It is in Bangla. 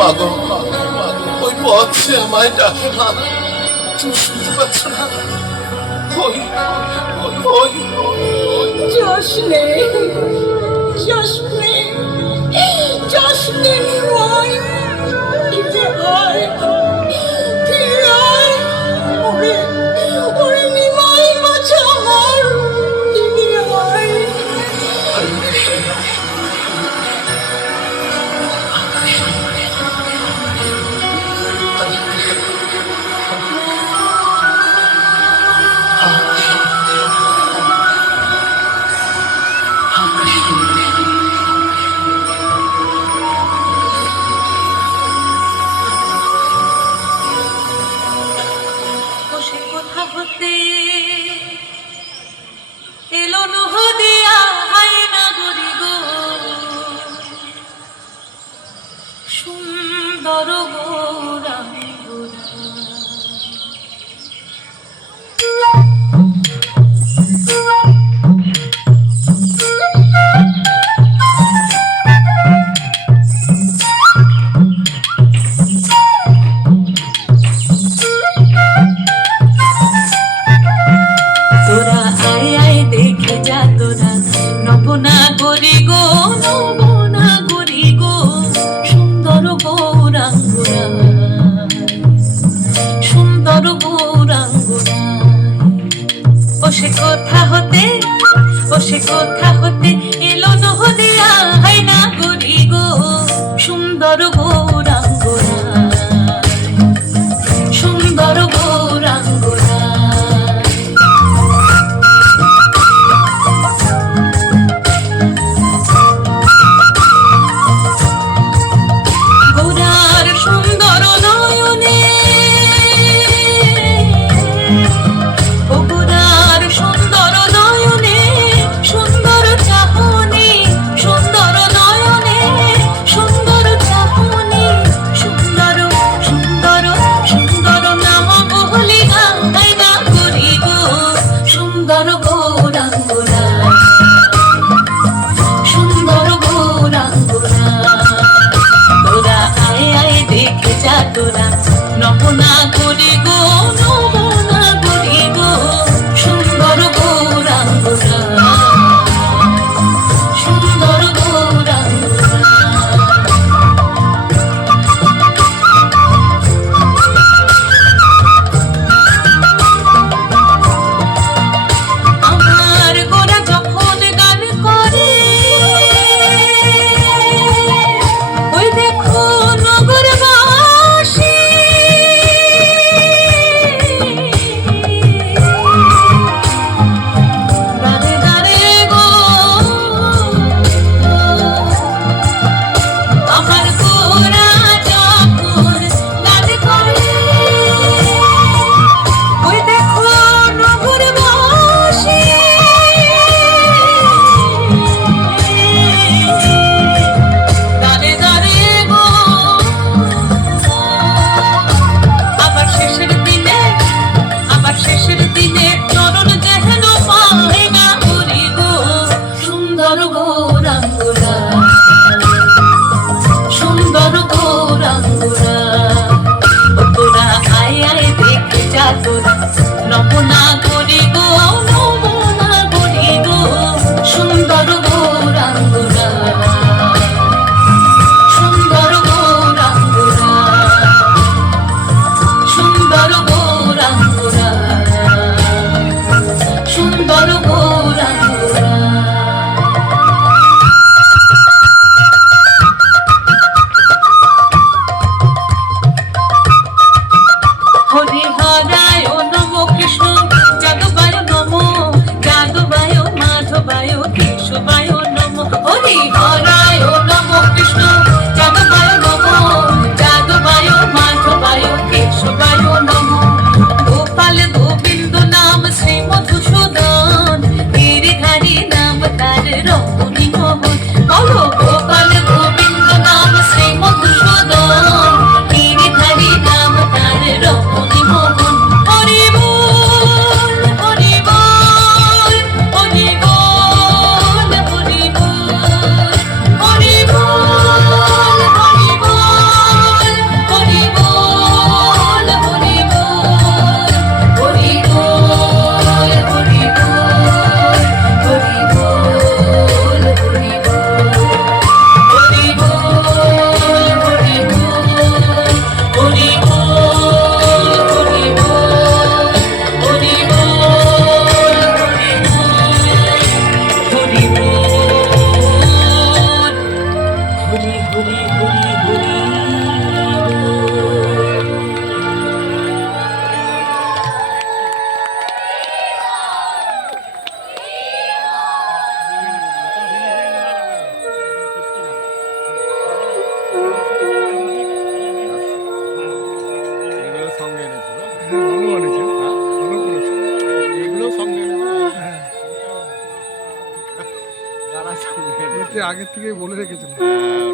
মাগো ওই পথে আমায় ডাকে মা, তুমি শুনতে পাচ্ছ না? ওই ওই জশনে জশনে জশনে নিমাই ফিরে আয় ফিরে আয় ওরে ওরে নিমাই বাছা আমার ফিরে আয় বসে কোথা হতে এলো নহদিয়া হায়না গরি গো সুন্দর গৌরাঙ্গুরা তোরা আয় আয় দেখে যা তোরা নবনাগরী গো নবনাগরী গো সুন্দর গৌরাঙ্গুরা এগুলো সঙ্গে এনেছিল হ্যাঁ ভালো বানিয়েছে, ভালো করেছে। এগুলো সঙ্গে এনেছিল হ্যাঁ কারা সঙ্গে এনেছিল এতে আগের থেকেই বলে রেখেছিল।